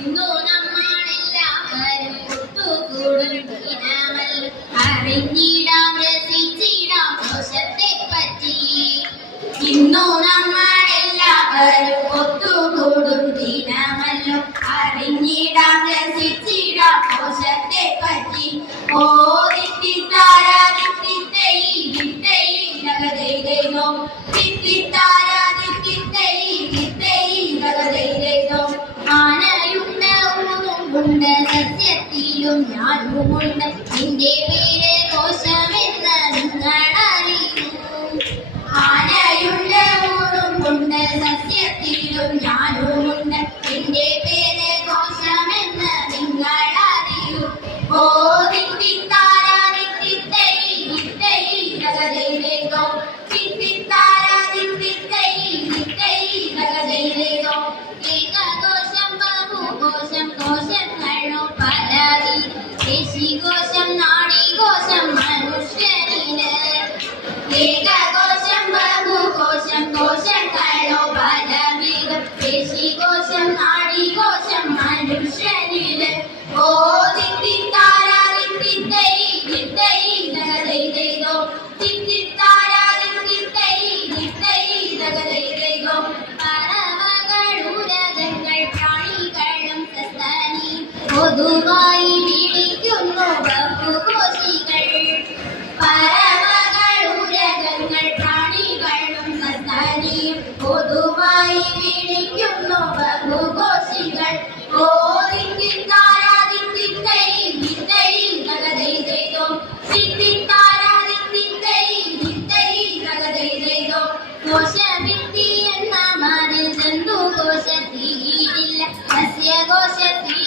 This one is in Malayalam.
ഇന്നു നമ്മളെല്ലാവരും ഒത്തുകൂടും ദിനമല്ലോ, അറിഞ്ഞിടാം രസിച്ചിടാം ദോഷത്തെ പറ്റി. ഇന്നു നമ്മളെല്ലാവരും ഒത്തുകൂടും ദിനമല്ലോ, അറിഞ്ഞിടാം രസിച്ചിടാം ദോഷത്തെ പറ്റി. ഓ ദിത്തിത്താരാ ദിത്തിത്തൈ ദിത്തൈ നഗദൈദൈദോ, ദിത്തിത്താരാ ദിത്തിത്തൈ ദിത്തൈ നഗദൈദൈദോ. ആനയുണ്ട് ഊന്നുമുണ്ട് സസ്യത്തിലും ഞാനുമുണ്ട്, നിന്റെ പേര് കോശമെന്ന് നിങ്ങളറിയൂ. ആനയുണ്ട് ഊന്നുമുണ്ട് സസ്യത്തിലും ഞാനുമുണ്ട്, നിന്റെ പേര് കോശമെന്ന് നിങ്ങളറിയൂ. ഓ ദിത്തിത്താരാ ദിത്തിത്തൈ ദിത്തൈ നഗദൈദൈദോ, ദിത്തിത്താരാ ദിത്തിത്തൈ ദിത്തൈ നഗദൈദൈദോ. ഏകകോശം ബഹുകോശം കോശങ്ങളോ പലവിധം, പേശികോശം നാഡീകോശം മനുഷ്യനില്. ഏകകോശം ബഹുകോശം കോശങ്ങളോ പലവിധം, പേശികോശം നാഡീകോശം മനുഷ്യനില്. ഓ ദിത്തിത്താരാ ദിത്തിത്തൈ ദിത്തൈ നഗദൈദൈദോ, ദിത്തിത്താരാ ദിത്തിത്തൈ ദിത്തൈ നഗദൈദൈദോ. പറവകൾ ഉരകങ്ങൾ പ്രാണികളും സസ്തനി പൊതുവായി വിളിക്കുന്നു ബഹുകോശികൾ. പറവകൾ ഉരകങ്ങൾ പ്രാണികളും സസ്തനിയും പൊതുവായി വിളിക്കുന്നു ബഹുകോശികൾ. ഓ ദിത്തിത്താരാ ദിത്തിത്തൈ ദിത്തൈ നഗദൈദൈദോ, ദിത്തിത്താരാ ദിത്തിത്തൈ ദിത്തൈ നഗദൈദൈദോ. കോശഭിത്തി എന്ന മാറിൽ ജന്തുകോശത്തിയില്ല, സസ്യകോശത്തിൽ